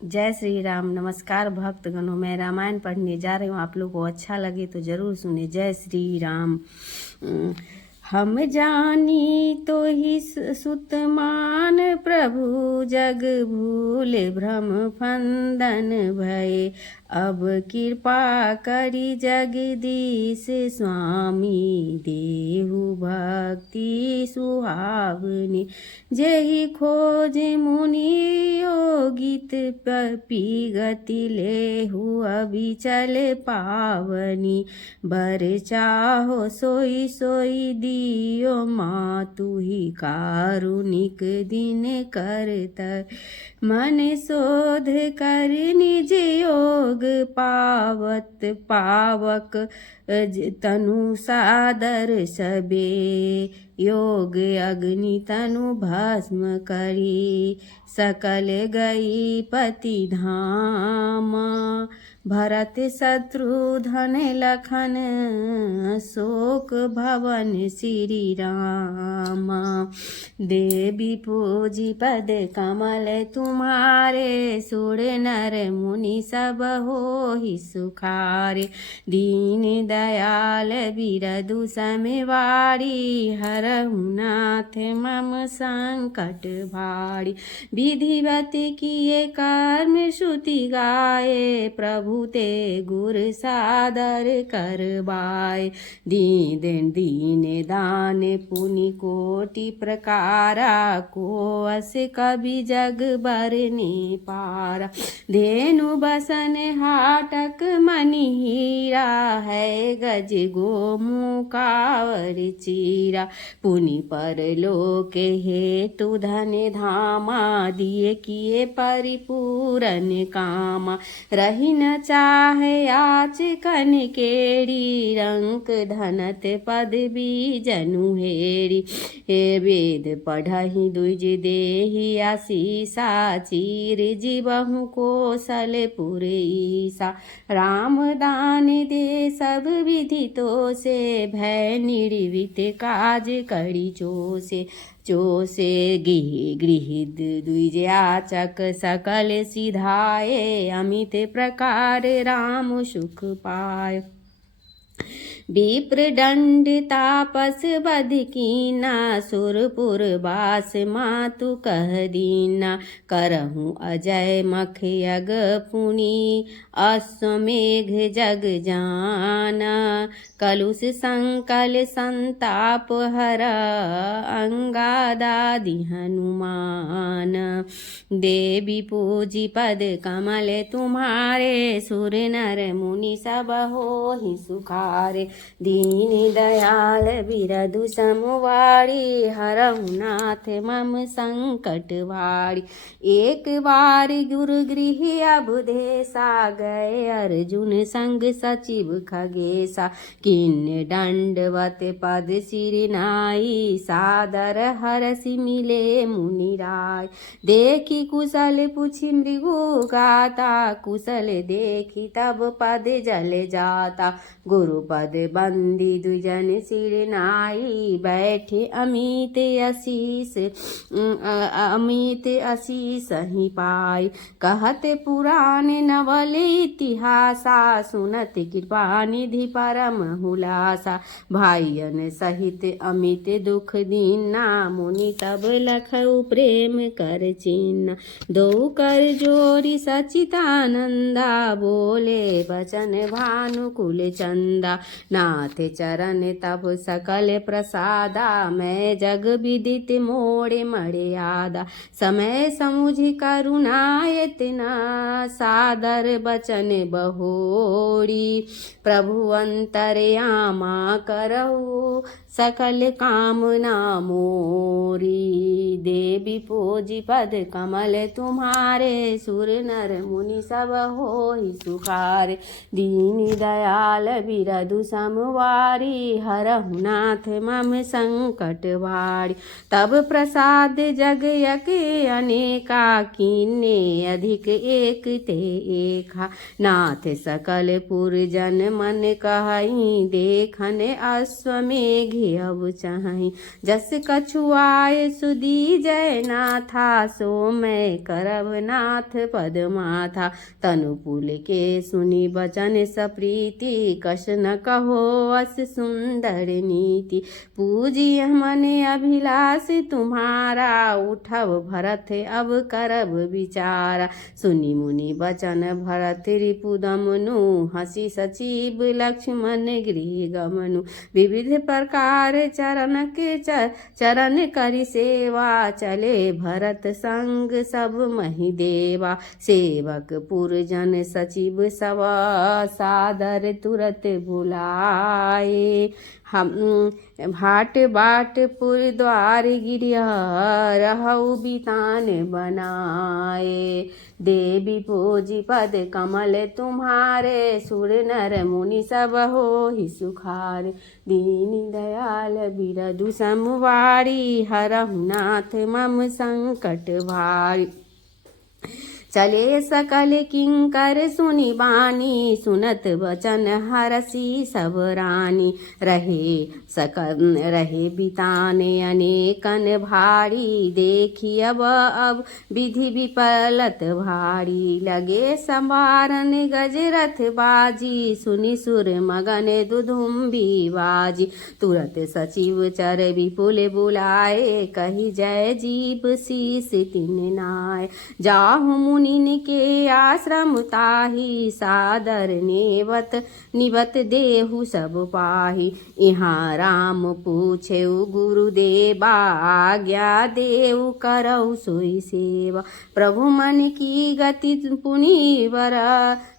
जय श्री राम। नमस्कार भक्तगणों, मैं रामायण पढ़ने जा रही हूँ। आप लोग को अच्छा लगे तो जरूर सुने। जय श्री राम। हम जानी तो ही सुतमान प्रभु जग भूल भ्रम फंदन भय। अब कृपा करी जगदीश स्वामी देहु भक्ति सुहावनी। जेहि खोज मुनि योगित पीगति लेहु अभिचल पावनी। बर चाहो सोई सोई दियो मातु ही कारुणिक दिन करतर। मन शोध कर निज योग पावक तनु सादर सबे। योग अग्नि तनु भस्म करी सकल गई पति धाम। भरत शत्रुधन लखन शोक भवन श्री राम। देवी पूजी पद कमल तुम्हारे। सुर नर मुनि सब हो ही सुखारे। दीन दयाल बिरदु समवारी। हरहु नाथ मम संकट भारी। विधिवत किए कर्म श्रुति गाए। प्रभु ते गुर सादर करवाए। दीन दान पुनि कोटि प्रकारा। को अस कभी जग बरने पारा। धेनु बसन हाटक मणि हीरा। है गज गोमु कावर चीरा। पुनि परलोक हेतु धन धामा। दिए किए परिपूरन कामा। रही न चाहे याचकन केड़ी। रंक धनत पद बीजनु हेरी। हे वेद पढ़हि द्विज देहि आशीषा। चीर जीवहु कौशलपुर ईसा। राम दान दे सब विधि तो से। भय निर्वित काज करी चोसे गृह द्विज याचक सकल सिधाए। अमित प्रकार राम सुख पाय। विप्र दंड तापस बध कीना। सुरपुर बास मातु कह दीना। करहूँ अजय मख यग पुनि। अश्वमेघ जग जाना। कलुष संकल संताप हर। अंगादादि हनुमान। देवी पूजी पद कमल तुम्हारे। सुर नर मुनि सब हो ही सुखारे। दीन दयाल बिरदु समवारी। हरहु नाथ मम संकट भारी। एक बार गुरु गृह अबुधेसा। गए अर्जुन संग सचिव खगेसा। किन्न दंडवत पद सिर नाई। सादर हरसि मिले मुनि राय। देखी कुशल पुछि मृगु गाता। कुशल देखी तब पद जल जाता। गुरु पद बंदी दुजन सिर नाई। बैठे अमित असीस ही पाई। कहत पुराण नवल इतिहासा। सुनत कृपा निधि परम हुलासा। भाइयन सहित अमित दुख दीना। मुनि तब लखऊ प्रेम कर चीना। दो कर जोरी सचितानंदा। बोले बचन भानुकुल चंदा। नाथ चरण तब सकल प्रसादा। मैं जग विदित मोड़े मर्यादा। समय समुझि करुणायतना। सादर बचन बहोरी। प्रभु अंतरयामा करहु सकल कामना मोरी। देवी पूजी पद कमल तुम्हारे। सुर नर मुनि सब हो ही सुखारे। दीन दयाल बिरदु समवारी हरहु नाथ मम संकट भारी। तब प्रसाद जग यक अनेका कीन्हे अधिक एक ते एका। नाथ सकल पुरजन मन कहई देखन अश्वमेघ अब चाहि। जस कछुआए सुदीजय नाथा सो मैं करब नाथ पद माथा। तनु पुलके सुनि बचन सप्रीति कस न कहो अस सुंदर नीति। पूजिय मन अभिलाष तुम्हारा उठब भरत अब करब विचारा। सुनि मुनि बचन भरत रिपुदमनु हंसी सचिव लक्ष्मण गृह गमनु। विविध प्रकार चरण करि सेवा चले भरत संग सब महि देवा। सेवक पुरजन सचिव सब सादर तुरत बुलाए। हम भाट बाट पुर द्वार गिरिया रहु बितान बनाए। देवी पूजी पद कमल तुम्हारे सुर नर मुनि सब हो ही सुखार। दीन दयाल बिरधु समवारी हरहु नाथ मम संकट भारी। चले सकल किंकर सुनि बानी सुनत वचन हरसी सब रानी। रहे बिताने अनेकन भारी देखी अब विधि विपलत भारी। लगे संवारन गजरथ बाजी सुनि सुर मगन दुधुम्बी बाजी। तुरत सचिव चर विपुल बुलाए कही जय जीव शीस तिन नाय। जाहु मुनिन के आश्रम ताहि सादर निवत देहु सब पाहि। यहाँ राम पूछे गुरुदेवा आज्ञा देव करऊ सोई सेवा। प्रभु मन की गति पुनिवर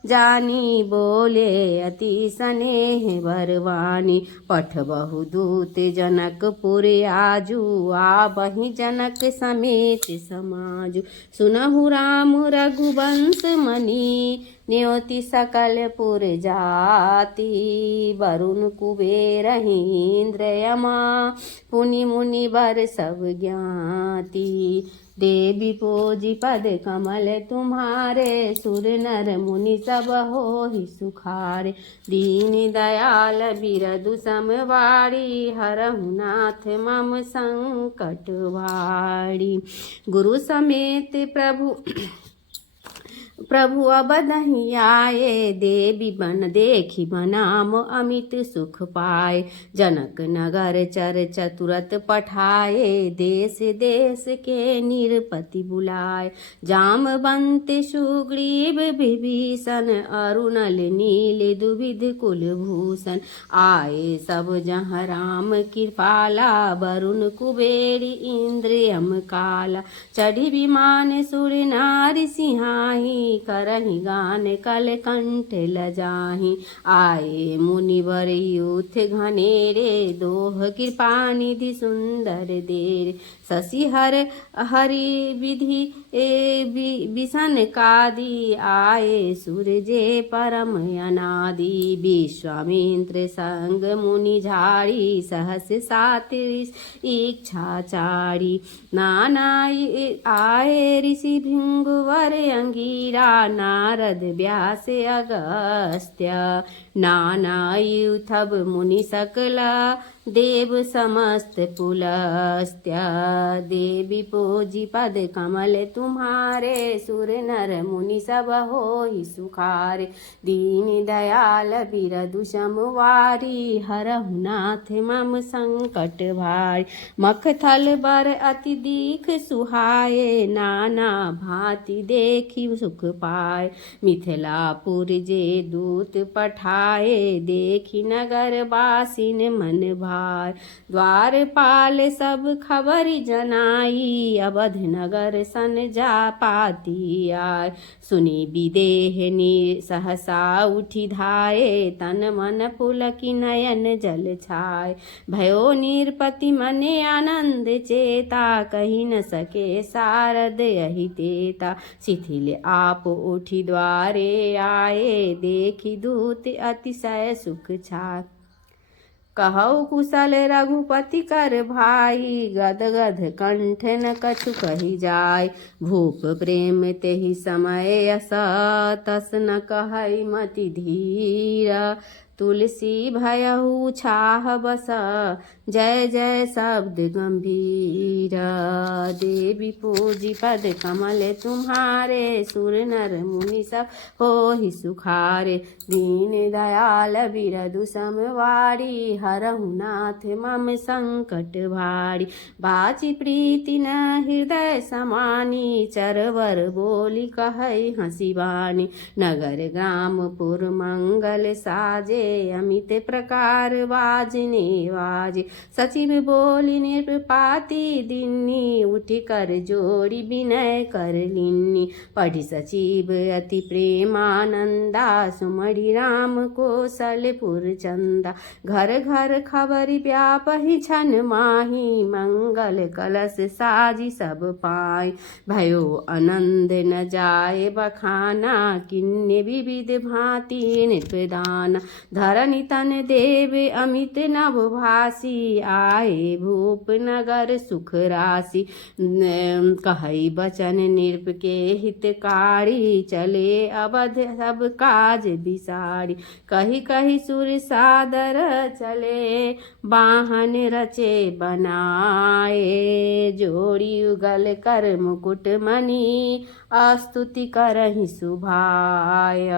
जानी बोले अति स्नेह बरवानी। पठ बहु दूत जनकपुर आजू आबहि जनक समेत समाजू। सुनहु राम रघुवंश मणि न्योति सकल पुर जाति। वरुण कुबेर इंद्र यमा पुनि मुनि वर सब ज्ञाति। देवी पूजी पद कमल तुम्हारे सुर नर मुनि सब हो ही सुखारे। दीन दयाल बिरधु समवारी हरहु नाथ मम संकट भारी। गुरु समेत प्रभु अब नहीं आए देवी बन देखी बनाम अमित सुख पाए। जनक नगर चर तुरत पठाए देश देश के निरपति बुलाए। जामवंत सुग्रीव विभीषण अरुणल नील दुविध कुलभूषण। आए सब जहाँ राम कृपाला वरुण कुबेर इंद्र यम काला। चढ़ी विमान सुर नारी सिंहाही करहि गान कल कंठ लजाहि। आए मुनिवर यूथ घनेरे दोह कृपा निधि सुंदर देर। शशि हरि विधि विषण कादि आए सूरजे परम अनादि। विश्वामित्र संग मुनि झाड़ी सहस सात इच्छाचारी। नाना आए ऋषि भृंगुवर अंगीरा नारद व्यास अगस्त्य। नाना यूथब मुनि सकला देव समस्त पुलस्त्य। देवी पूजी पद कमल तुम्हारे सुर नर मुनि सब हो ही सुखारे। दीन दयाल बिरधु समवारी हरहु नाथ मम संकट भारी। मखथल बर अति दीख सुहाए नाना भांति देखी सुख पाए। मिथिलापुर जे दूत पठाए देखी नगर बासिन मन भाए। द्वारपाल सब खबर जनाई अवध नगर सन जा पाती आय। सुनी विदेह सहसा उठी धाये तन मन पुलकी नयन जल छाय। भयो निरपति मने आनंद चेता कही न सके सारद यही तेता। शिथिल आप उठी द्वारे आए देखी दूत अतिशय सुख छाय। कहौ कुशल रघुपति कर भाई, गद गद कंठ न कछु कही जाय। भूप प्रेम तेहि समय अस, तस न कहै मति धीर। तुलसी भयहु छाह बस, जय जय शब्द गंभीर। देवी पूजी पद कमल तुम्हारे, सुर नर मुनि सब होहि सुखारे। दीन दयाल बिरदु समवारी, हरहु नाथ मम संकट भारी। बाची प्रीति न हृदय समानी, चरवर बोली कहै हंसी बानी। नगर ग्राम पुर मंगल साजे, अमित प्रकार बाजने बाजे। सचिव बोली नृपाति दिन्नी, उठि कर जोड़ी विनय कर लिन्नी। पढ़ी सचिव अति प्रेमानंदा, सुमरि राम कौशलपुर चंदा। घर घर खबरि व्यापहि छन माही, मंगल कलश साजी सब पाई। भयो आनंद न जाए बखाना, किन्ने विविध भांति नृपदाना। धरनी तन देव अमित नभ भासी, आए भूप नगर सुख राशि। कहई बचन नृप के हितकारी, चले अवध सब काज बिसारी। कही कही सुर सादर चले, वाहन रचे बनाए। जोड़ी युगल कर मुकुट मणि, स्तुति करहि सुभाय।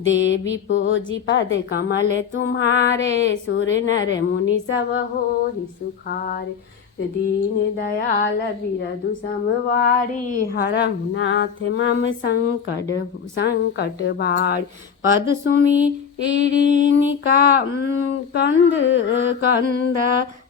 देवी पूजी पद कमल तुम्हारे, सुर नर मुनि सब होहि सुखारे। दीन दयाल बिरदु समवारी, हरहु नाथ मम संकट भारी। पद सुमिरिनिका कंद कंद,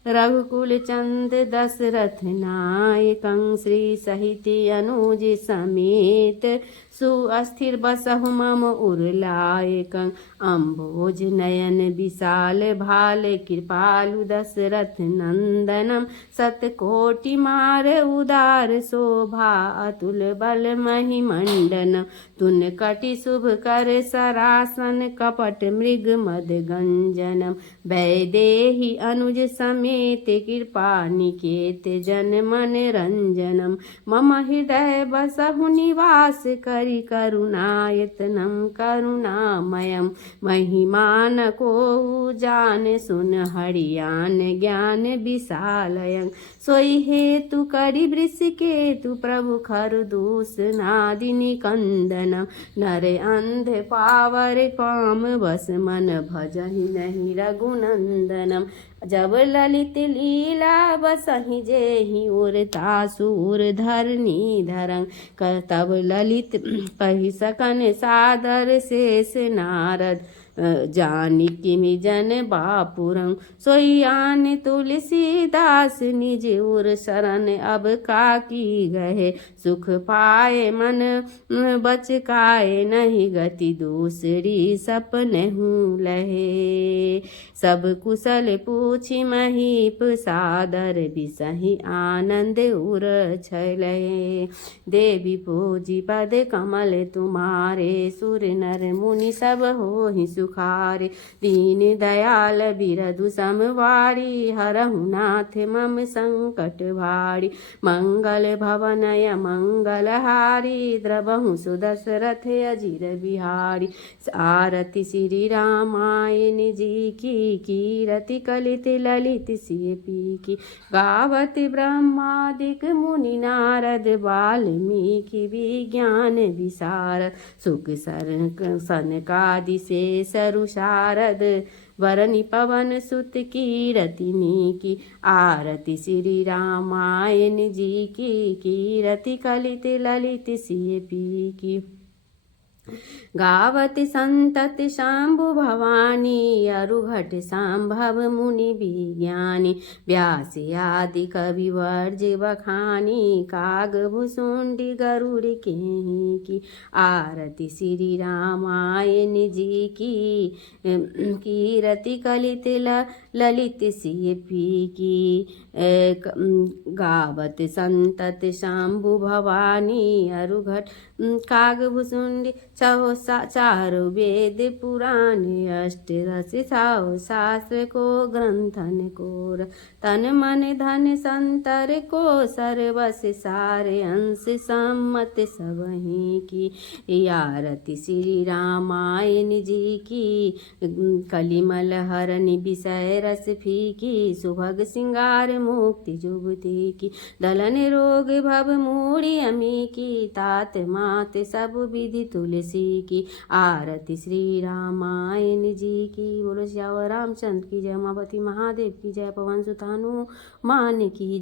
रघुकुल चंद दशरथ नायकं। श्री सहित अनुज समेत, सुअस्थिर बसहु मम उरलायकं। अम्भोज नयन विशाल भाल, कृपालु दशरथ नंदनम। सतकोटि मार उदार शोभा, अतुल बल महिमंडन। तुन कटि शुभ कर सरासन, कपट मृग मद गंजनम। वैदेही अनुज समेत, कृपा निकेत जन मन रंजनम। मम हृदय बसहु निवास करि, करुणायतनम करुणामयम। महिमान को जान सुन, हरियान ज्ञान विशालयं। सोई हेतु करि वृषकेतु, प्रभु खरदूष नादि निकंदनम। नर अंध पावर काम बस, मन भजहि नहीं रघुनंदनम। जब ललित लीला बसहि जेहि उर, तासुर धरनी धरं। तब ललित कहि सकन सादर, शेष नारद जानी किमि जन बापुरं। सोई आन तुलसीदास, निज उर शरण अब काकी गहे। सुख पाए मन बचकाए, नहीं गति दूसरी सपनहु लहे। सब कुशल पूछि महीप, सादर बिसहि आनंद उर छलये। देवी पूजी पद कमल तुम्हारे, सुर नर मुनि सब होहि सुखारे। दीन दयाल बिरदु समवारी, हरहु नाथ मम संकट भारी। मंगल भवनय मंगलहारी, द्रवहु सुदशरथ अजिर बिहारी। आरति श्री रामायण जी की, कीरति कलित ललित सिय पी की। गावत ब्रह्मादिक मुनि नारद, वाल्मीकि विज्ञान विशारद। सुख सनकादि शेषरु शारद, वरनि पवन सुत कीरति की। आरति श्री रामायण जी की, कीरति कलित ललित सिय पी की। गावत संतत शंभु भवानी, अरुघट संभव मुनि विज्ञानी। व्यास आदि कवि वर्ज बखानी, काग भुसुंडी गरुड़ केहि की। आरति श्री रामायण जी की, कीरति कलित ललित सिय पी की। गावत संतत शंभु भवानी, अरुघट काग भुसुंडी चारों वेद पुराण अष्ट रस छाओ शास्त्र को ग्रंथन कोर तन मन धन संतर को सर्वस सारे अंश सम्मत सबहीं की आरती श्री रामायण जी की कलिमल हरण विषय रस फीकी सुभग सिंगार मुक्ति जुगति की दलन रोग भव मूढ़ि अमी की तात मात सब विधि तुलसी की आरती श्री रामायण जी की। बोलो श्यावर रामचंद्र की जय, उमापति महादेव की जय, पवन सुत हनुमान की